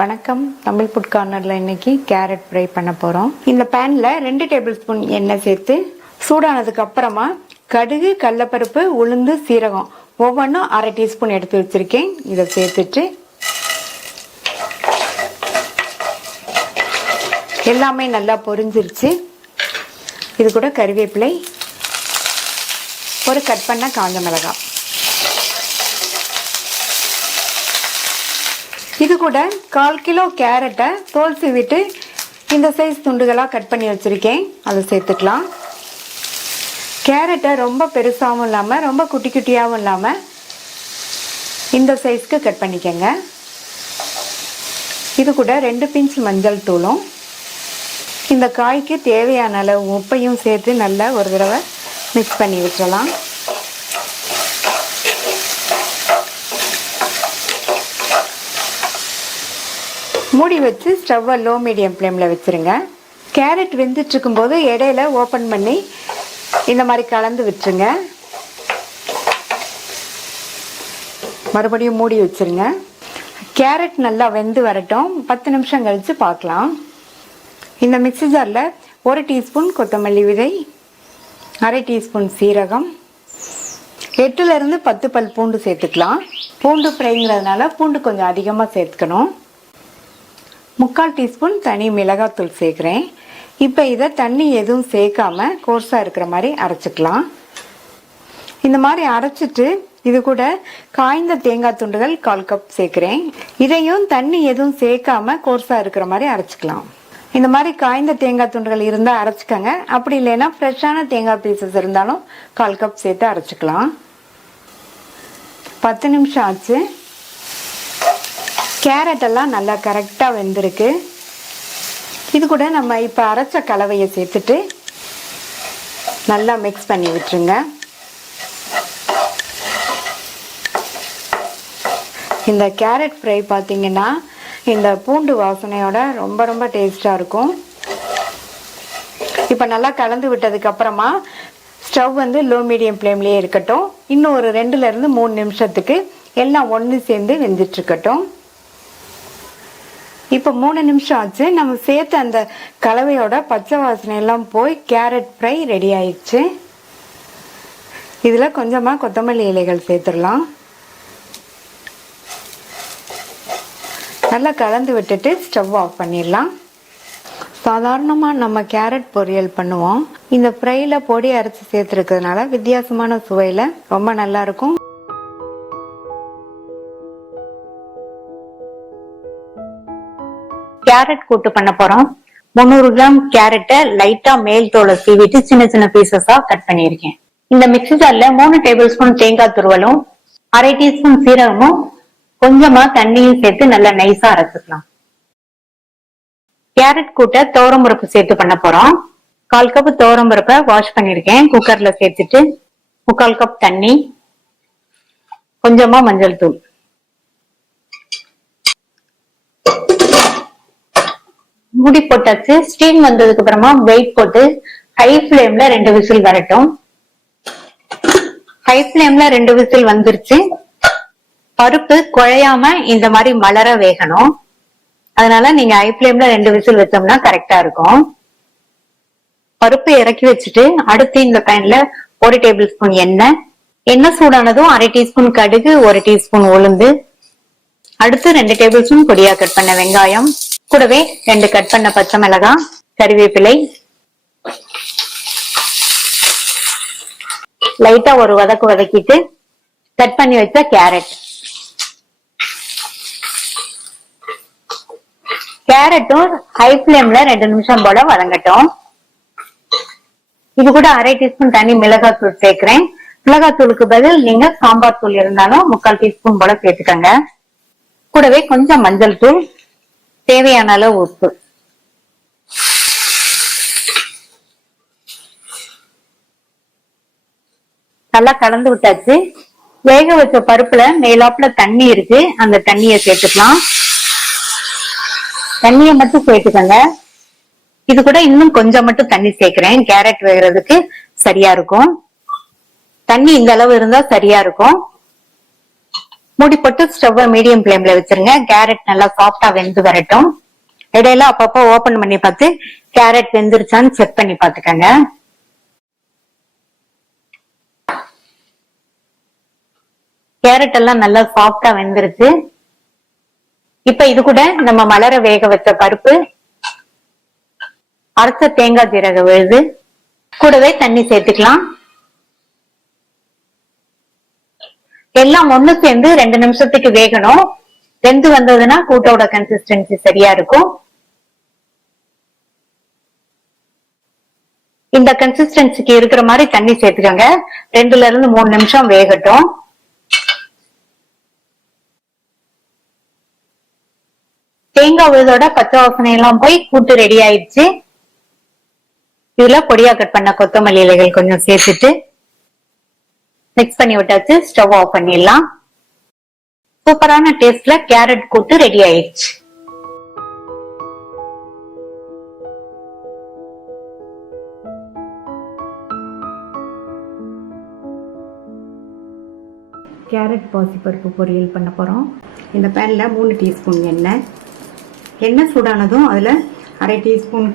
வணக்கம். தமிழ் ஃபுட் கார்னர்ல இன்னைக்கு கேரட் ஃப்ரை பண்ண போறோம். இந்த பேன்ல 2 டேபிள் ஸ்பூன் எண்ணெய் சேர்த்து சூடானதுக்கு அப்புறமா கடுகு, கடலைப்பருப்பு, உளுந்து, சீரகம் ஒவ்வொன்றும் 1/2 டீஸ்பூன் எடுத்து வச்சிருக்கேன். இதை சேர்த்துட்டு எல்லாமே நல்லா பொரிஞ்சிருச்சு. இது கூட கறிவேப்பிலை, ஒரு கட் பண்ண காஞ்ச மிளகாய், இது கூட 1/4 கிலோ கேரட்டை தோல் சீவிட்டு இந்த சைஸ் துண்டுகளாக கட் பண்ணி வச்சுருக்கேன். அதை சேர்த்துக்கலாம். கேரட்டை ரொம்ப பெருசாகவும் இல்லாமல் ரொம்ப குட்டி குட்டியாகவும் இல்லாமல் இந்த சைஸ்க்கு கட் பண்ணிக்கோங்க. இது கூட 2 பிஞ்ச் மஞ்சள் தூளும் இந்த காய்க்கு தேவையான அளவு உப்பையும் சேர்த்து நல்லா ஒரு தடவை மிக்ஸ் பண்ணி விட்டுறலாம். மூடி வச்சு ஸ்டவ்வை லோ மீடியம் ஃப்ளேமில் வச்சுருங்க. கேரட் வெந்துட்டு இருக்கும்போது இடையில ஓப்பன் பண்ணி இந்த மாதிரி கலந்து விட்டுருங்க. மறுபடியும் மூடி வச்சுருங்க. கேரட் நல்லா வெந்து வரட்டும். 10 நிமிஷம் கழித்து பார்க்கலாம். இந்த மிக்ஸி ஜாரில் 1 டீஸ்பூன் கொத்தமல்லி விதை, 1/2 டீஸ்பூன் சீரகம், 8லேருந்து 10 பல் பூண்டு சேர்த்துக்கலாம். பூண்டு ஃப்ரைங்கிறதுனால பூண்டு கொஞ்சம் அதிகமாக சேர்த்துக்கணும். 3/4 டீஸ்பூன் தனி மிளகாத்தூள் சேர்க்குறேன். இப்போ இதை தண்ணி எதுவும் சேர்க்காம கோர்ஸாக இருக்கிற மாதிரி அரைச்சிக்கலாம். இந்த மாதிரி அரைச்சிட்டு இது கூட காய்ந்த தேங்காய் துண்டுகள் 1/4 கப் சேர்க்குறேன். இதையும் தண்ணி எதுவும் சேர்க்காம கோர்ஸாக இருக்கிற மாதிரி அரைச்சிக்கலாம். இந்த மாதிரி காய்ந்த தேங்காய் துண்டுகள் இருந்தால் அரைச்சிக்கோங்க. அப்படி இல்லைன்னா ஃப்ரெஷ்ஷான தேங்காய் பீசஸ் இருந்தாலும் 1/4 கப் சேர்த்து அரைச்சிக்கலாம். 10 நிமிஷம் ஆச்சு. கேரட் எல்லாம் நல்லா கரெக்டாக வெந்திருக்கு. இது கூட நம்ம இப்போ அரைச்ச கலவையை சேர்த்துட்டு நல்லா மிக்ஸ் பண்ணி விட்டுருங்க. இந்த கேரட் ஃப்ரை பார்த்தீங்கன்னா இந்த பூண்டு வாசனையோட ரொம்ப ரொம்ப டேஸ்டாக இருக்கும். இப்போ நல்லா கலந்து விட்டதுக்கு அப்புறமா ஸ்டவ் லோ மீடியம் ஃப்ளேம்லேயே இருக்கட்டும். இன்னும் ஒரு 2லேருந்து 3 நிமிஷத்துக்கு எல்லாம் ஒன்று சேர்ந்து வெந்துட்டு இருக்கட்டும். இப்போ 3 நிமிஷம் ஆச்சு. நம்ம சேர்த்து அந்த கலவையோட பச்சை வாசனை எல்லாம் போய் கேரட் ஃப்ரை ரெடி ஆயிடுச்சு. இதில் கொஞ்சமாக கொத்தமல்லி இலைகள் சேர்த்துடலாம். நல்லா கலந்து விட்டுட்டு ஸ்டவ் ஆஃப் பண்ணிடலாம். சாதாரணமாக நம்ம கேரட் பொரியல் பண்ணுவோம். இந்த ஃப்ரையில் பொடி அரைச்சி சேர்த்துருக்கிறதுனால வித்தியாசமான சுவையில் ரொம்ப நல்லா இருக்கும். கேரட் கூட்டு பண்ண போறோம். 300 கிராம் கேரட்டை லைட்டா மேல் தோலை சீவிட்டு சின்ன சின்ன பீசஸா கட் பண்ணியிருக்கேன். இந்த மிக்ஸி ஜார்ல 3 டேபிள் ஸ்பூன் தேங்காய் துருவலும் 1/2 டீஸ்பூன் சீரகமும் கொஞ்சமா தண்ணியும் சேர்த்து நல்லா நைஸா அரைச்சிக்கலாம். கேரட் கூட்ட துவரம்பருப்பு சேர்த்து பண்ண போறோம். 1/4 கப் துவரம்பருப்பை வாஷ் பண்ணிருக்கேன். குக்கர்ல சேர்த்துட்டு 3/4 கப் தண்ணி, கொஞ்சமா மஞ்சள் தூள், மூடி போட்டாச்சு. ஸ்டீம் வந்ததுக்கு அப்புறமா வெயிட் போட்டு ஹை ஃபிளேம்ல 2 விசில் வரட்டும். ஹை ஃபிளேம்ல 2 விசில் வந்துருச்சு. பருப்பு குழையாம இந்த மாதிரி மலர வேகணும். அதனால நீங்க ஹை ஃபிளேம்ல 2 விசில் வச்சோம்னா கரெக்டா இருக்கும். பருப்பு இறக்கி வச்சுட்டு அடுத்து இந்த பேன்ல 1 டேபிள் ஸ்பூன் எண்ணெய் சூடானதும் 1/2 டீஸ்பூன் கடுகு, 1 டீஸ்பூன் உளுந்து, அடுத்து 2 டேபிள் ஸ்பூன் பொடியா கட் பண்ண வெங்காயம், கூடவே 2 கட் பண்ண பச்சை மிளகாய், கறிவேப்பிலை, லைட்டா ஒரு வதக்கிட்டு கட் பண்ணி வச்ச கேரட்டும் ஹை ஃபிளேம்ல 2 நிமிஷம் போல வதங்கட்டும். இது கூட 1/2 டீஸ்பூன் தனி மிளகாத்தூள் சேர்க்கிறேன். மிளகாத்தூளுக்கு பதில் நீங்க சாம்பார் தூள் இருந்தாலும் 3/4 டீஸ்பூன் போல சேர்த்துக்கோங்க. கூடவே கொஞ்சம் மஞ்சள் தூள், தேவையான அளவு உப்பு. நல்லா கலந்து விட்டாச்சு. வேக வச்ச பருப்புல மேலாப்புல தண்ணி இருக்கு. அந்த தண்ணியை சேர்த்துக்கலாம். தண்ணியை மட்டும் சேர்த்துக்கங்க. இது கூட இன்னும் கொஞ்சம் மட்டும் தண்ணி சேர்க்கிறேன். கேரட் வேகிறதுக்கு சரியா இருக்கும். தண்ணி இந்த அளவு இருந்தா சரியா இருக்கும். மூடி போட்டு ஸ்டவ் மீடியம் ஃப்ளேம்ல வச்சிருங்க. கேரட் நல்லா சாஃப்டா வெந்து வரட்டும். இடையில அப்பப்போ ஓபன் பண்ணி பார்த்து கேரட் வெந்துருச்சான்னு செக் பண்ணி பாத்துக்கங்க. கேரட் எல்லாம் நல்லா சாஃப்டா வெந்துருச்சு. இப்ப இது கூட நம்ம மலர வேக வச்ச பருப்பு, அரைச்ச தேங்காய் ஜீரக விழுது, கூடவே தண்ணி சேர்த்துக்கலாம். எல்லாம் ஒண்ணு சேர்ந்து 2 நிமிஷத்துக்கு வேகணும். வெந்து வந்ததுன்னா கூட்டோட கன்சிஸ்டன்சி சரியா இருக்கும். இந்த கன்சிஸ்டன்சிக்கு இருக்கிற மாதிரி தண்ணி சேர்த்துக்கோங்க. 2ல இருந்து 3 நிமிஷம் வேகட்டும். தேங்காய் விழுதோட பச்சை வாசனை எல்லாம் போய் கூட்டு ரெடி ஆயிடுச்சு. இதுல பொடியா கட் பண்ண கொத்தமல்லி இலைகள் கொஞ்சம் சேர்த்துட்டு மிக்ஸ் பண்ணி விட்டாச்சு. ஸ்டவ் ஆஃப் பண்ணிடலாம். சூப்பரான டேஸ்ட்ல கேரட் கூட்டு ரெடி ஆயிடுச்சு. கேரட் பாசிப்பருப்பு பொரியல் பண்ண போறோம். இந்த பேன்ல 3 டீஸ்பூன் எண்ணெய் சூடானதும் அதுல 1/2 டீஸ்பூன்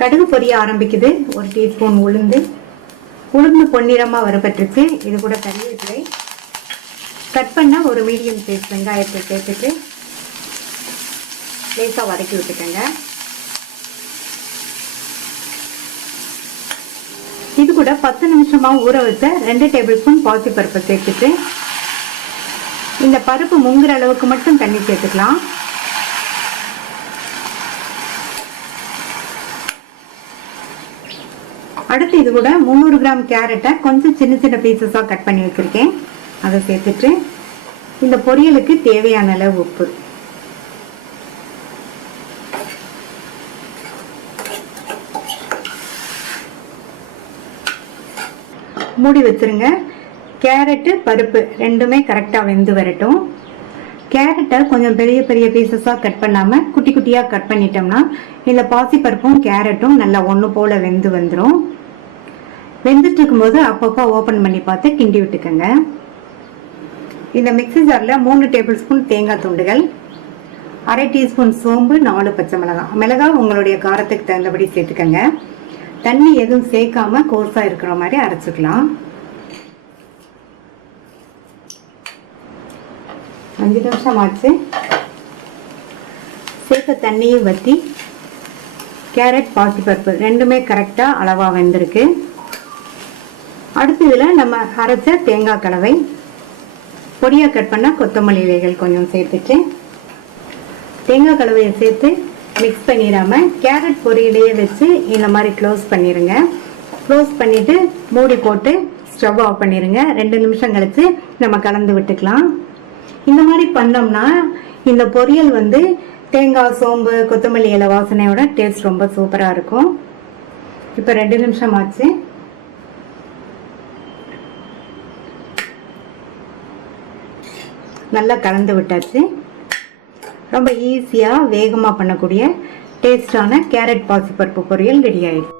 கடுகு பொரிய ஆரம்பிக்குது. 1 டீஸ்பூன் உளுந்து பொன்னிறமா வரப்பட்டுருச்சு. இது கூட கறிவேப்பிலை, கட் பண்ண ஒரு மீடியம் சைஸ் வெங்காயத்தை சேர்த்துட்டு லேசா வதக்கி விட்டுக்கங்க. இது கூட 10 நிமிஷமா ஊற வச்ச 2 டேபிள் ஸ்பூன் பாசிப்பருப்பை சேர்த்துட்டு இந்த பருப்பு முங்குற அளவுக்கு மட்டும் தண்ணி சேர்த்துக்கலாம். அடுத்து இது கூட 300 கிராம் கேரட்டை கொஞ்சம் சின்ன சின்ன பீசஸா கட் பண்ணி வச்சிருக்கேன். அதை சேர்த்துட்டு இந்த பொரியலுக்கு தேவையான அளவு உப்பு, மூடி வச்சிருங்க. கேரட்டு பருப்பு ரெண்டுமே கரெக்டா வெந்து வரட்டும். கேரட்டை கொஞ்சம் பெரிய பெரிய பீசஸா கட் பண்ணாம குட்டி குட்டியா கட் பண்ணிட்டோம்னா இந்த பாசி பருப்பும் கேரட்டும் நல்லா ஒண்ணு போல வெந்து வந்துடும். வெந்துட்டு இருக்கும்போது அப்பப்போ ஓபன் பண்ணி பார்த்து கிண்டி விட்டுக்கோங்க. இந்த மிக்ஸி ஜார்ல 3 டேபிள் ஸ்பூன் தேங்காய் துண்டுகள், 1/2 டீஸ்பூன் சோம்பு, 4 பச்சை மிளகாய் உங்களுடைய காரத்துக்கு தகுந்தபடி சேர்த்துக்கங்க. தண்ணி எதுவும் சேர்க்காம கோர்ஸா இருக்கிற மாதிரி அரைச்சுக்கலாம். 5 நிமிஷம் ஆச்சு. சேர்த்த தண்ணியும் வத்தி கேரட் பாசிப்பருப்பு ரெண்டுமே கரெக்டா அளவா வெந்திருக்கு. அடுத்து இதுல நம்ம அரைச்ச தேங்காய் கலவை, பொடியா கட் பண்ண கொத்தமல்லி இலைகள் கொஞ்சம் சேர்த்துட்டு தேங்காய் கலவையை சேர்த்து மிக்ஸ் பண்ணிடாம கேரட் பொரியலையே வச்சு இந்த மாதிரி க்ளோஸ் பண்ணிருங்க. க்ளோஸ் பண்ணிட்டு மூடி போட்டு ஸ்டவ் ஆஃப் பண்ணிருங்க. 2 நிமிஷம் கழிச்சு நம்ம கலந்து விட்டுக்கலாம். இந்த மாதிரி பண்ணோம்னா இந்த பொரியல் தேங்காய், சோம்பு, கொத்தமல்லி இலை வாசனையோட டேஸ்ட் ரொம்ப சூப்பரா இருக்கும். இப்ப 2 நிமிஷம் ஆச்சு. நல்லா கலந்து விட்டாச்சு. ரொம்ப ஈஸியா வேகமா பண்ணக்கூடிய டேஸ்டான கேரட் பாசிப்பருப்பு பொரியல் ரெடி ஆயிடுச்சு.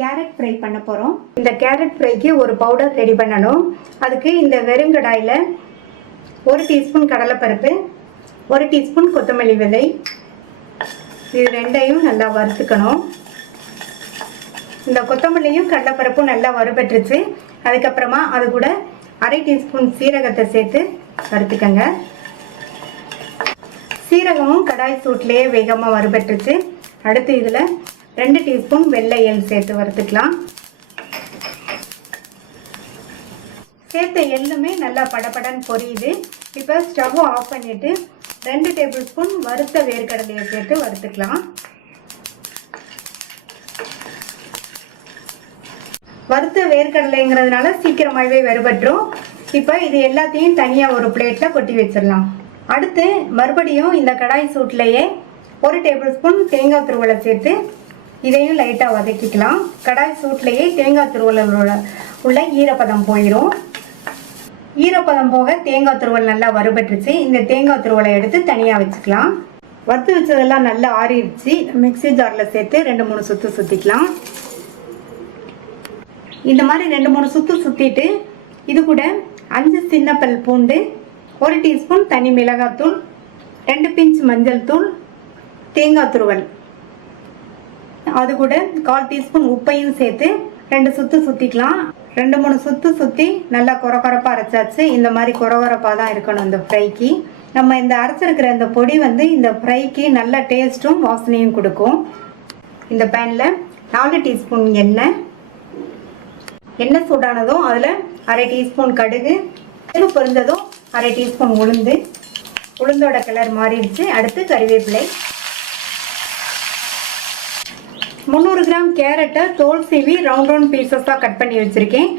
கேரட் ஃப்ரை பண்ண போறோம். இந்த கேரட் ஃப்ரைக்கு ஒரு பவுடர் ரெடி பண்ணணும். அதுக்கு இந்த வெறுங்கடாயில 1 டீஸ்பூன் கடலைப்பருப்பு, 1 டீஸ்பூன் கொத்தமல்லி விதை, இது ரெண்டையும் நல்லா வறுத்துக்கணும். இந்த கொத்தமல்லியும் கடலைப்பருப்பும் நல்லா வறுபட்டுருச்சு. அதுக்கப்புறமா அது கூட 1/2 டீஸ்பூன் சீரகத்தை சேர்த்து வறுத்துக்கங்க. சீரகமும் கடாய் சூட்லயே வேகமா வறுபட்டுருச்சு. அடுத்து இதுல 2 டீஸ்பூன் வெள்ளை எள் சேர்த்து வறுத்துக்கலாம். சேர்த்த எள்ளுமே நல்லா படபடன்னு பொரியுது. இப்ப ஸ்டவ் ஆஃப் பண்ணிட்டு 2 டேபிள் ஸ்பூன் வறுத்த வேர்க்கடலையை சேர்த்து வறுத்துக்கலாம். வறுத்த வேர்க்கடலைங்கிறதுனால சீக்கிரமாகவே வறுபட்டுரும். இப்போ இது எல்லாத்தையும் தனியாக ஒரு பிளேட்டில் கொட்டி வச்சிடலாம். அடுத்து மறுபடியும் இந்த கடாய் சூட்லேயே 1 டேபிள் ஸ்பூன் தேங்காய் துருவலை சேர்த்து இதையும் லைட்டாக வதக்கிக்கலாம். கடாய் சூட்லேயே தேங்காய் துருவலோட உள்ள ஈரப்பதம் போயிடும். ஈரப்பதம் போக தேங்காய் துருவல் நல்லா வறுபட்டுருச்சு. இந்த தேங்காய் துருவலை எடுத்து தனியாக வச்சுக்கலாம். வறுத்து வச்சதெல்லாம் நல்லா ஆறிடுச்சு. மிக்ஸி ஜாரில் சேர்த்து 2-3 சுற்று சுற்றிக்கலாம். இந்த மாதிரி 2-3 சுற்று சுற்றிட்டு இது கூட 5 சின்ன பல் பூண்டு, 1 டீஸ்பூன் தனி மிளகாத்தூள், 2 பிஞ்ச் மஞ்சள் தூள், தேங்காய் துருவல், அது கூட 1/4 டீஸ்பூன் உப்பையும் சேர்த்து 2 சுற்று சுற்றிக்கலாம். 2-3 சுற்று சுற்றி நல்லா கொரகொரப்பாக அரைச்சாச்சு. இந்த மாதிரி கொரகொரப்பாக தான் இருக்கணும் இந்த ஃப்ரைக்கு. நம்ம இந்த அரைச்சிருக்கிற இந்த பொடி வந்து இந்த ஃப்ரைக்கு நல்ல டேஸ்ட்டும் வாசனையும் கொடுக்கும். இந்த பேனில் 4 டீஸ்பூன் எண்ணெய் சூடானதும் அதில் 1/2 டீஸ்பூன் கடுகு பொரிஞ்சதும் 1/2 டீஸ்பூன் உளுந்தோட கலர் மாறிடுச்சு. அடுத்து கறிவேப்பிலை. 300 கிராம் கேரட்டை தோல் சீவி ரவுண்ட் பீசஸாக கட் பண்ணி வச்சுருக்கேன்.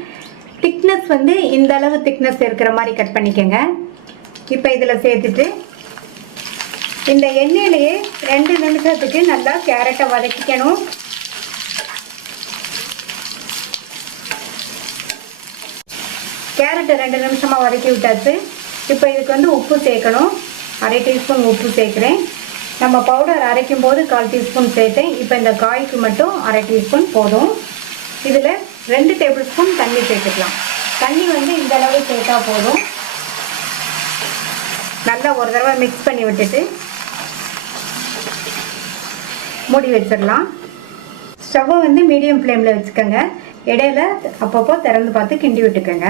திக்னஸ் வந்து இந்த அளவு திக்னஸ் இருக்கிற மாதிரி கட் பண்ணிக்கோங்க. இப்போ இதில் சேர்த்துட்டு இந்த எண்ணெயிலேயே 2 நிமிஷத்துக்கு நல்லா கேரட்டை வதக்கிக்கணும். கேரட்டை 2 நிமிஷமாக வதக்கி விட்டாச்சு. இப்போ இதுக்கு வந்து உப்பு சேர்க்கணும். 1/2 டீஸ்பூன் உப்பு சேர்க்குறேன். நம்ம பவுடர் அரைக்கும் போது 1/4 டீஸ்பூன் சேர்த்தேன். இப்போ இந்த காய்க்கு மட்டும் 1/2 டீஸ்பூன் போதும். இதில் 2 டேபிள் ஸ்பூன் தண்ணி சேர்த்துக்கலாம். தண்ணி வந்து இந்த அளவு சேர்த்தா போதும். நல்லா ஒரு தடவை மிக்ஸ் பண்ணி விட்டுட்டு மூடி வச்சிடலாம். ஸ்டவ்வை வந்து மீடியம் ஃப்ளேமில் வச்சுக்கோங்க. இடையில அப்பப்போ திறந்து பார்த்து கிண்டி விட்டுக்கோங்க.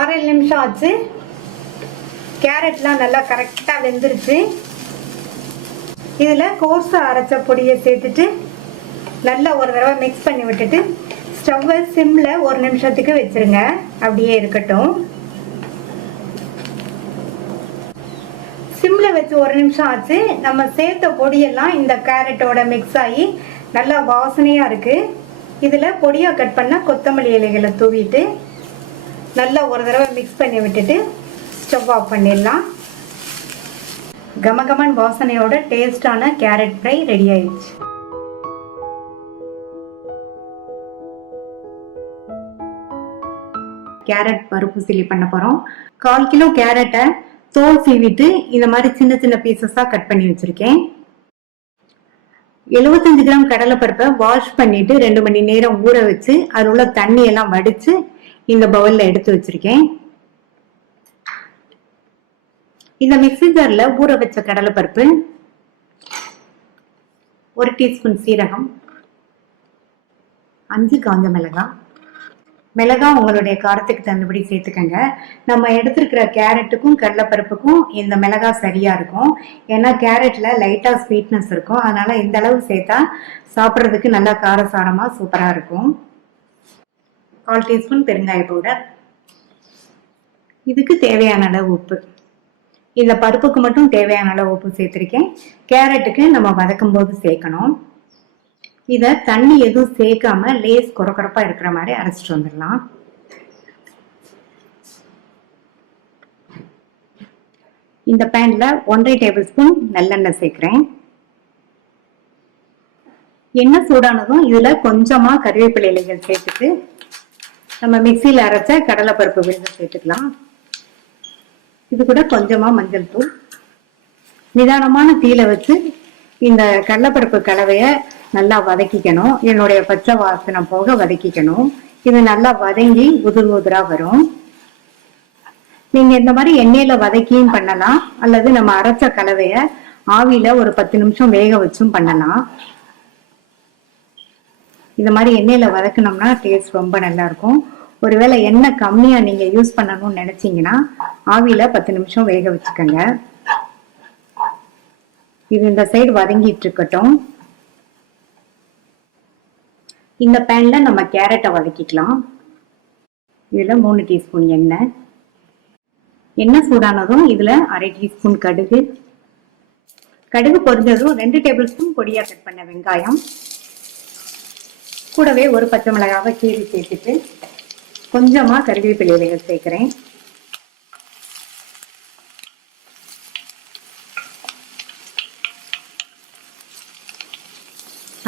6-7 நிமிஷம் ஆச்சு. கேரட்லாம் நல்லா கரெக்டாக வெந்துருச்சு. இதில் கோர்ஸாக அரைச்ச பொடியை சேர்த்துட்டு நல்லா ஒரு தடவை மிக்ஸ் பண்ணி விட்டுட்டு ஸ்டவ்வை சிம்மில் 1 நிமிஷத்துக்கு வச்சுருங்க. அப்படியே இருக்கட்டும். சிம்மில் வச்சு 1 நிமிஷம் ஆச்சு. நம்ம சேர்த்த பொடியெல்லாம் இந்த கேரட்டோட மிக்ஸ் ஆகி நல்லா வாசனையாக இருக்குது. இதில் பொடியாக கட் பண்ண கொத்தமல்லி இலைகளை தூவிட்டு நல்லா ஒரு தடவை மிக்ஸ் பண்ணி விட்டுட்டு ஸ்டவ் ஆஃப் பண்ணிடலாம். கமகமன் வாசனையோட டேஸ்டான கேரட் ஃப்ரை ரெடி ஆயிடுச்சு. கேரட் பருப்பு சில்லி பண்ண போகிறோம். 1/4 கிலோ கேரட்டை தோல் சீவிட்டு இந்த மாதிரி சின்ன சின்ன பீசஸாக கட் பண்ணி வச்சுருக்கேன். 75 கிராம் கடலைப்பருப்பை வாஷ் பண்ணிட்டு 2 மணி நேரம் ஊற வச்சு அதில் உள்ள தண்ணியெல்லாம் வடித்து இந்த பவுலில் எடுத்து வச்சுருக்கேன். இந்த மிக்ஸி ஜாரில் ஊற வச்ச கடலைப்பருப்பு, 1 டீஸ்பூன் சீரகம், 5 காஞ்ச மிளகாய் உங்களுடைய காரத்துக்கு தகுந்தபடி சேர்த்துக்கங்க. நம்ம எடுத்துருக்கிற கேரட்டுக்கும் கடலைப்பருப்புக்கும் இந்த மிளகாய் சரியா இருக்கும். ஏன்னா கேரட்ல லைட்டா ஸ்வீட்னஸ் இருக்கும். அதனால இந்த அளவு சேர்த்தா சாப்பிட்றதுக்கு நல்லா காரசாரமா சூப்பரா இருக்கும். 1/4 டீஸ்பூன் பெருங்காய பவுடர். இதுக்கு தேவையான அளவு உப்பு. இந்த பருப்புக்கு மட்டும் தேவையான அளவு உப்பு சேர்த்திருக்கேன். கேரட்டுக்கு நம்ம வதக்கும் போது சேர்க்கணும். இதை தண்ணி எதுவும் சேர்க்காம லேஸ் கொரகொரப்பா இருக்கிற மாதிரி அரைச்சிட்டு வந்துடலாம். இந்த பேன்ல 1/2 டேபிள் ஸ்பூன் நல்லெண்ணெய் சேர்க்கிறேன். எண்ணெய் சூடானதும் இதுல கொஞ்சமா கறிவேப்பிலை இலைகள் சேர்த்துட்டு நம்ம மிக்சியில அரைச்ச கடலைப்பருப்பு விழுந்து சேர்த்துக்கலாம். இது கூட கொஞ்சமா மஞ்சள் தூள். நிதானமான தீயில வச்சு இந்த கடலைப்பருப்பு கலவைய நல்லா வதக்கிக்கணும். என்னுடைய பச்சை வாசனை போக வதக்கிக்கணும். இது நல்லா வதங்கி உதிரா வரும். நீங்க இந்த மாதிரி எண்ணெயில வதக்கியும் பண்ணலாம், அல்லது நம்ம அரைச்ச கலவைய ஆவியில ஒரு 10 நிமிஷம் வேக வச்சும் பண்ணலாம். இந்த மாதிரி எண்ணெயில வதக்கணும்னா டேஸ்ட் ரொம்ப நல்லா இருக்கும். ஒருவேளை எண்ணெய் கம்மியா நீங்க யூஸ் பண்ணணும்னு நினைச்சீங்கன்னா ஆவியில 10 நிமிஷம் வேக வச்சுக்கோங்க. இது இந்த சைடு வதங்கிட்டு இருக்கட்டும். இந்த பேன்ல நம்ம கேரட்டை வதக்கிக்கலாம். இதுல 3 டீஸ்பூன் எண்ணெய் சூடானதும் இதுல 1/2 டீஸ்பூன் கடுகு பொரிஞ்சதும் 2 டேபிள் ஸ்பூன் பொடியா கட் பண்ண வெங்காயம், கூடவே ஒரு பச்சை மிளகாவை கீறி சேர்த்துட்டு கொஞ்சமா கறிவேப்பிலை இலைகள் சேர்க்கிறேன்.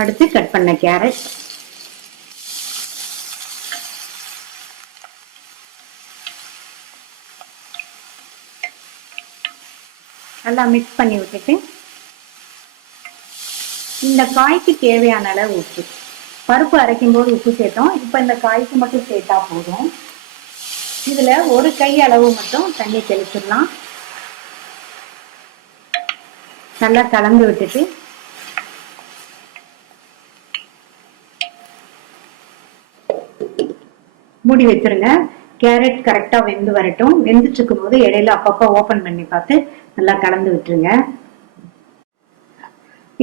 அடுத்து கட் பண்ண கேரட், நல்லா மிக்ஸ் பண்ணி விட்டுட்டு இந்த காய்க்கு தேவையான அளவு உப்பு. பருப்பு அரைக்கும் போது உப்பு சேர்த்தோம், இப்போ இந்த காய்க்கு மட்டும் சேர்த்தா போதும். இதுல ஒரு கை அளவு மட்டும் தண்ணி தெளிச்சிடலாம். நல்லா கலந்து விட்டுட்டு மூடி வச்சிருங்க. கேரட் கரெக்டா வெந்து வரட்டும். வெந்துட்டு இருக்கும் போது இடையில அப்பப்போ ஓபன் பண்ணி பார்த்து நல்லா கலந்து விட்டுருங்க.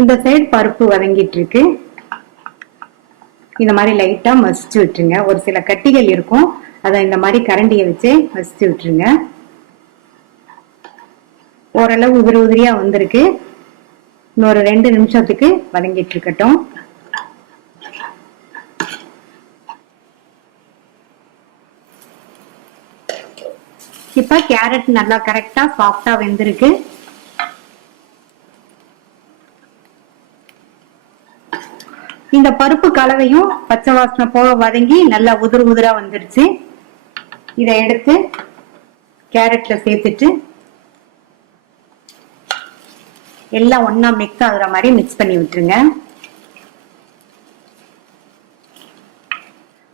இந்த சைடு பருப்பு வதங்கிட்டு இருக்கு. இந்த மாதிரி லைட்டா மசிச்சு விட்டுருங்க. ஒரு சில கட்டிகள் இருக்கும், அதை இந்த மாதிரி கரண்டியை வச்சு மசிச்சு விட்டுருங்க. ஓரளவு உதிரி உதிரியா வந்திருக்கு. இன்னொரு 2 நிமிஷத்துக்கு வதங்கிட்டு இருக்கட்டும். இப்ப கேரட் நல்லா கரெக்டா சாஃப்டா வெந்திருக்கு. இந்த பருப்பு கலவையும் பச்சை வாசனை போக வதங்கி நல்லா உதிர் உதிரா வந்துருச்சு. இதை எடுத்து கேரட்ல சேர்த்துட்டு எல்லாம் ஒன்னா மிக்ஸ் ஆகுற மாதிரி மிக்ஸ் பண்ணி விட்டுருங்க.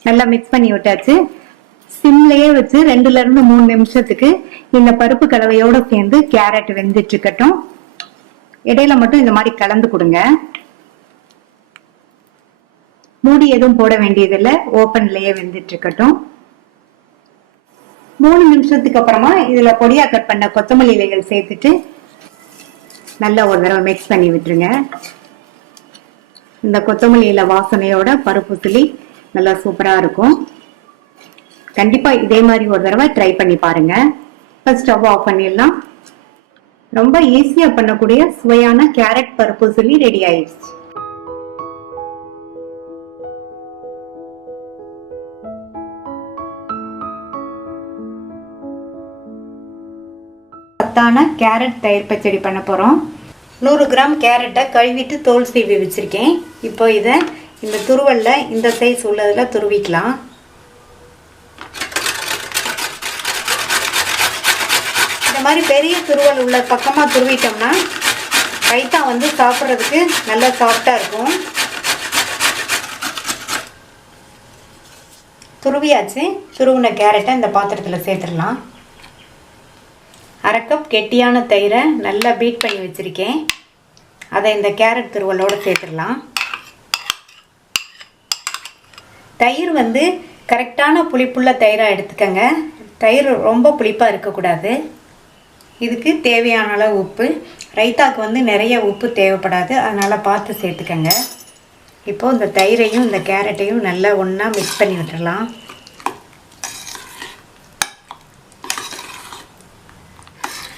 நல்லா மிக்ஸ் பண்ணி விட்டாச்சு. சிம்லயே வச்சு 2ல இருந்து 3 நிமிஷத்துக்கு இந்த பருப்பு கலவையோட சேர்ந்து கேரட் வெந்துட்டு இருக்கட்டும். இடையில மட்டும் இந்த மாதிரி கலந்து கொடுங்க. மூடி எதுவும் போட வேண்டியதில்லை, ஓப்பன்லயே வெந்துட்டு இருக்கட்டும். 3 நிமிஷத்துக்கு அப்புறமா இதுல பொடியா கட் பண்ண கொத்தமல்லி இலைகள் சேர்த்துட்டு நல்லா ஒரு தடவை மிக்ஸ் பண்ணி விட்டுருங்க. இந்த கொத்தமல்லி இலை வாசனையோட பருப்பு புளி நல்லா சூப்பரா இருக்கும். கண்டிப்பா இதே மாதிரி ஒரு தடவை ட்ரை பண்ணி பாருங்க. ஃபர்ஸ்ட் ஸ்டவ் ஆஃப் பண்ணிடலாம். ரொம்ப ஈஸியா பண்ணக்கூடிய சுவையான கேரட் பருப்பு புளி ரெடி ஆயிடுச்சு. சத்தான கேரட் தயிர் பச்சடி பண்ண போறோம். 100 கிராம் கேரட்டை கழுவிட்டு தோல் சீவி வச்சிருக்கேன். இப்போ இதை இந்த துருவல்ல இந்த சைஸ் உள்ளதுல துருவிக்கலாம். இந்த மாதிரி பெரிய துருவல் உள்ள பக்கமா துருவிட்டோம்னா ரைத்தா வந்து சாப்பிட்றதுக்கு நல்லா சாஃப்டா இருக்கும். துருவியாச்சு. துருவின கேரட்டை இந்த பாத்திரத்தில் சேர்த்துடலாம். 1/2 கப் கெட்டியான தயிரை நல்லா பீட் பண்ணி வச்சுருக்கேன். அதை இந்த கேரட் துருவலோடு சேர்த்துடலாம். தயிர் வந்து கரெக்டான புளிப்புள்ள தயிராக எடுத்துக்கங்க. தயிர் ரொம்ப புளிப்பாக இருக்கக்கூடாது. இதுக்கு தேவையான அளவு உப்பு. ரைத்தாக்கு வந்து நிறைய உப்பு தேவைப்படாது, அதனால் பார்த்து சேர்த்துக்கங்க. இப்போது இந்த தயிரையும் இந்த கேரட்டையும் நல்லா ஒன்றா மிக்ஸ் பண்ணி விட்டுடலாம்.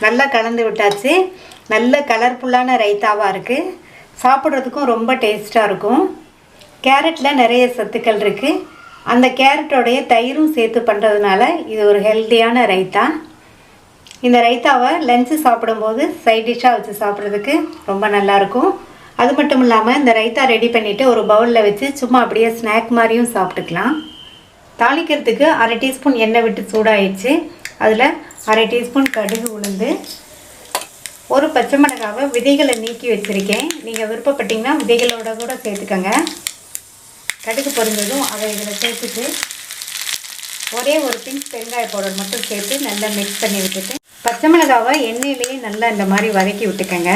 நல்லா கலந்து விட்டாச்சு. நல்ல கலர்ஃபுல்லான ரைத்தாவாக இருக்குது. சாப்பிட்றதுக்கும் ரொம்ப டேஸ்ட்டாக இருக்கும். கேரட்டில் நிறைய சத்துக்கள் இருக்குது. அந்த கேரட்டோடைய தயிரும் சேர்த்து பண்ணுறதுனால இது ஒரு ஹெல்த்தியான ரைத்தா. இந்த ரைத்தாவை லஞ்சு சாப்பிடும்போது சைட் டிஷ்ஷாக வச்சு சாப்பிட்றதுக்கு ரொம்ப நல்லாயிருக்கும். அது மட்டும் இல்லாமல் இந்த ரைத்தா ரெடி பண்ணிவிட்டு ஒரு பவுலில் வச்சு சும்மா அப்படியே ஸ்நாக் மாதிரியும் சாப்பிட்டுக்கலாம். தாளிக்கிறதுக்கு 1/2 டீஸ்பூன் எண்ணெய் விட்டு சூடாயிடுச்சு. அதில் 1/2 டீஸ்பூன் கடுகு உளுந்து, ஒரு பச்சை மிளகாவை விதைகளை நீக்கி வச்சுருக்கேன். நீங்கள் விருப்பப்பட்டீங்கன்னா விதைகளோட கூட சேர்த்துக்கங்க. கடுகு பொரிஞ்சதும் அதை இதில் சேர்த்துட்டு ஒரே ஒரு பிஞ்ச் பெருங்காய பவுடர் மட்டும் சேர்த்து நல்லா மிக்ஸ் பண்ணி விட்டுட்டு பச்சை மிளகாவை எண்ணெயிலேயே நல்லா இந்த மாதிரி வதக்கி விட்டுக்கங்க.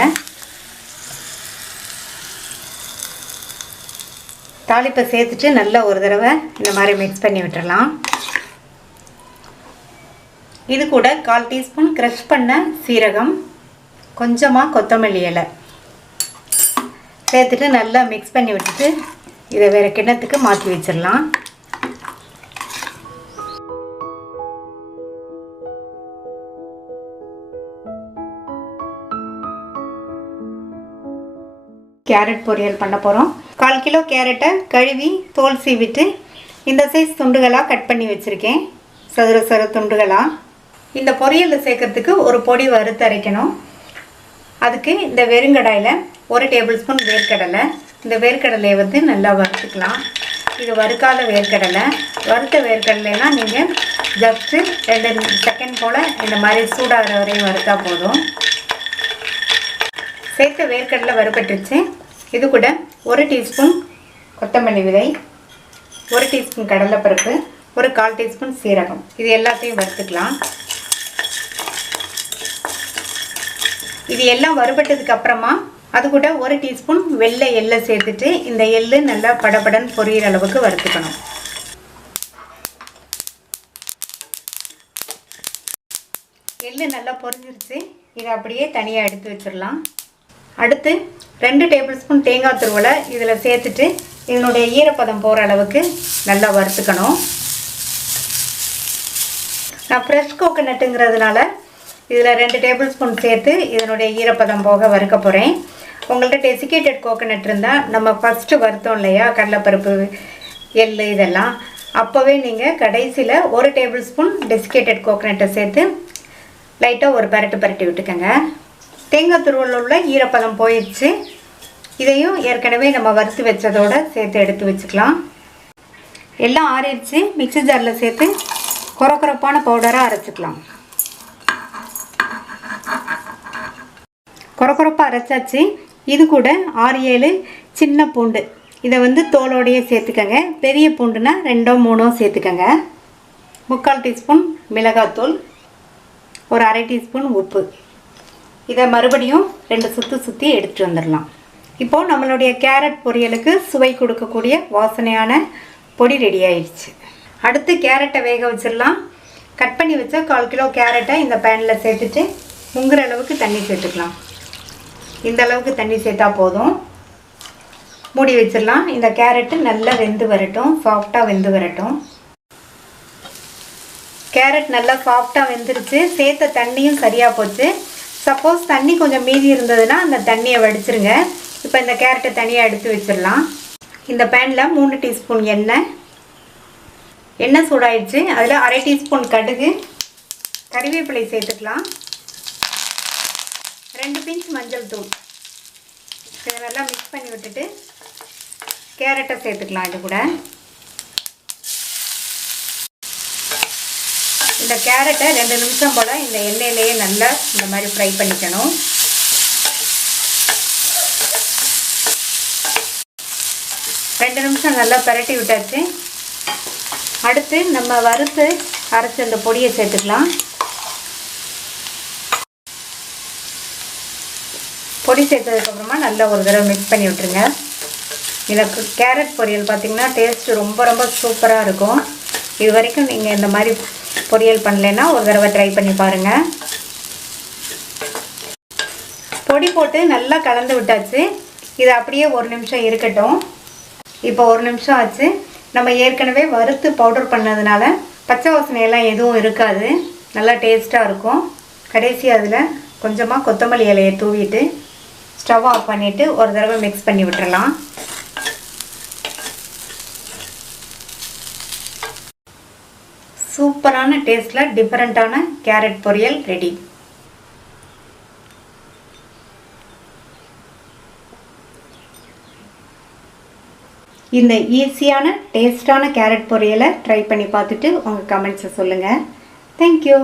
தாளிப்பை சேர்த்துட்டு நல்லா ஒரு தடவை இந்த மாதிரி மிக்ஸ் பண்ணி விட்டுடலாம். இது கூட 1/4 டீஸ்பூன் க்ரஷ் பண்ண சீரகம், கொஞ்சமாக கொத்தமல்லி இலை சேர்த்துட்டு நல்லா மிக்ஸ் பண்ணி விட்டுட்டு இதை வேறு கிண்ணத்துக்கு மாற்றி வச்சிடலாம். கேரட் பொரியல் பண்ண போகிறோம். 1/4 கிலோ கேரட்டை கழுவி தோல் சீவிட்டு இந்த சைஸ் துண்டுகளாக கட் பண்ணி வச்சுருக்கேன். சதுர சதுர துண்டுகளாக. இந்த பொரியலில் சேர்க்கறதுக்கு ஒரு பொடி வறுத்து அரைக்கணும். அதுக்கு இந்த வெறுங்கடாயில் 1 டேபிள் ஸ்பூன் வேர்க்கடலை. இந்த வேர்க்கடலையை வந்து நல்லா வறுத்துக்கலாம். இது வறுக்காத வேர்க்கடலை. வறுத்த வேர்க்கடலைனா நீங்கள் ஜஸ்ட்டு 2 செகண்ட் போல் இந்த மாதிரி சூடாகிற வரையும் வறுத்தா போதும். சேர்த்த வேர்க்கடலை வறுபட்டுருச்சு. இது கூட 1 டீஸ்பூன் கொத்தமல்லி விதை, 1 டீஸ்பூன் கடலைப்பருப்பு, ஒரு 1/4 டீஸ்பூன் சீரகம், இது எல்லாத்தையும் வறுத்துக்கலாம். இது எல்லாம் வறுபட்டதுக்கு அப்புறமா அது கூட 1 டீஸ்பூன் வெள்ளை எள்ளை சேர்த்துட்டு இந்த எள்ளு நல்லா படபடன்னு பொரியிற அளவுக்கு வறுத்துக்கணும். எள்ளு நல்லா பொரிஞ்சிருச்சு. இதை அப்படியே தனியாக எடுத்து வச்சிடலாம். அடுத்து 2 டேபிள் ஸ்பூன் தேங்காய் துருவலை இதில் சேர்த்துட்டு இதனுடைய ஈரப்பதம் போகிற அளவுக்கு நல்லா வறுத்துக்கணும். நான் ஃப்ரெஷ் கோகோனட்டுங்கிறதுனால இதில் 2 டேபிள் ஸ்பூன் சேர்த்து இதனுடைய ஈரப்பதம் போக வறுக்க போகிறேன். உங்கள்கிட்ட டெசிகேட்டட் கோகோனட் இருந்தால் நம்ம ஃபஸ்ட்டு வறுத்தோம் இல்லையா கடலைப்பருப்பு எள் இதெல்லாம், அப்போவே நீங்கள் கடைசியில் 1 டேபிள் ஸ்பூன் டெசிகேட்டட் கோகோனட்டை சேர்த்து லைட்டாக ஒரு பரட்டி விட்டுக்கோங்க. தேங்காய் துருவல் உள்ள ஈரப்பதம் போயிடுச்சு. இதையும் ஏற்கனவே நம்ம வறுத்து வச்சதோடு சேர்த்து எடுத்து வச்சுக்கலாம். எல்லாம் ஆறிடுச்சு. மிக்ஸி ஜாரில் சேர்த்து கொரகொரப்பான பவுடராக அரைச்சிக்கலாம். கொரகொரப்பாக அரைச்சாச்சு. இது கூட 6-7 சின்ன பூண்டு, இதை தோலோடையே சேர்த்துக்கங்க. பெரிய பூண்டுனா 2-3 சேர்த்துக்கங்க. 3/4 டீஸ்பூன் மிளகாத்தூள், ஒரு 1/2 டீஸ்பூன் உப்பு. இதை மறுபடியும் 2 சுற்றி எடுத்துகிட்டு வந்துடலாம். இப்போது நம்மளுடைய கேரட் பொரியலுக்கு சுவை கொடுக்கக்கூடிய வாசனையான பொடி ரெடி ஆயிடுச்சு. அடுத்து கேரட்டை வேக வச்சிடலாம். கட் பண்ணி வச்ச 1/4 கிலோ கேரட்டை இந்த பேனில் சேர்த்துட்டு முங்குற அளவுக்கு தண்ணி சேர்த்துக்கலாம். இந்த அளவுக்கு தண்ணி சேர்த்தா போதும். மூடி வச்சிடலாம். இந்த கேரட்டு நல்லா வெந்து வரட்டும், சாஃப்டாக வெந்து வரட்டும். கேரட் நல்லா சாஃப்டாக வெந்துருச்சு. சேர்த்த தண்ணியும் சரியாக போச்சு. சப்போஸ் தண்ணி கொஞ்சம் மீதி இருந்ததுன்னா அந்த தண்ணியை வடிச்சிருங்க. இப்போ இந்த கேரட்டை தனியாக எடுத்து வச்சிடலாம். இந்த பேனில் 3 டீஸ்பூன் எண்ணெய் சூடாயிடுச்சு. அதில் 1/2 டீஸ்பூன் கடுகு, கறிவேப்பிலை சேர்த்துக்கலாம். 2 பிஞ்ச் மஞ்சள் தூள். இதை நல்லா மிக்ஸ் பண்ணி விட்டுட்டு கேரட்டை சேர்த்துக்கலாம். இது கூட இந்த கேரட்டை 2 நிமிஷம் போல் இந்த எண்ணெயிலேயே நல்லா இந்த மாதிரி ஃப்ரை பண்ணிக்கணும். ரெண்டு நிமிஷம் நல்லா பரட்டி விட்டாச்சு. அடுத்து நம்ம வறுத்து அரைச்ச இந்த பொடியை சேர்த்துக்கலாம். பொடி சேர்த்ததுக்கப்புறமா நல்லா ஒரு தடவை மிக்ஸ் பண்ணி விட்டுருங்க. எனக்கு கேரட் பொரியல் பார்த்திங்கன்னா டேஸ்ட்டு ரொம்ப சூப்பராக இருக்கும். இது வரைக்கும் நீங்கள் இந்த மாதிரி பொரியல் பண்ணலைன்னா ஒரு தடவை ட்ரை பண்ணி பாருங்கள். பொடி போட்டு நல்லா கலந்து விட்டாச்சு. இது அப்படியே 1 நிமிஷம் இருக்கட்டும். இப்போ 1 நிமிஷம் ஆச்சு. நம்ம ஏற்கனவே வறுத்து பவுடர் பண்ணதுனால பச்சை வாசனையெல்லாம் எதுவும் இருக்காது. நல்லா டேஸ்ட்டாக இருக்கும். கடைசி அதில் கொஞ்சமாக கொத்தமல்லி இலையை தூவிட்டு ஸ்டவ் ஆஃப் பண்ணிவிட்டு ஒரு தடவை மிக்ஸ் பண்ணி விட்டுறலாம். சூப்பரான டேஸ்ட்டில் டிஃப்ரெண்ட்டான கேரட் பொரியல் ரெடி. இந்த ஈஸியான டேஸ்டான கேரட் பொரியலை ட்ரை பண்ணி பார்த்துட்டு உங்கள் கமெண்ட்ஸை சொல்லுங்கள். தேங்க்யூ.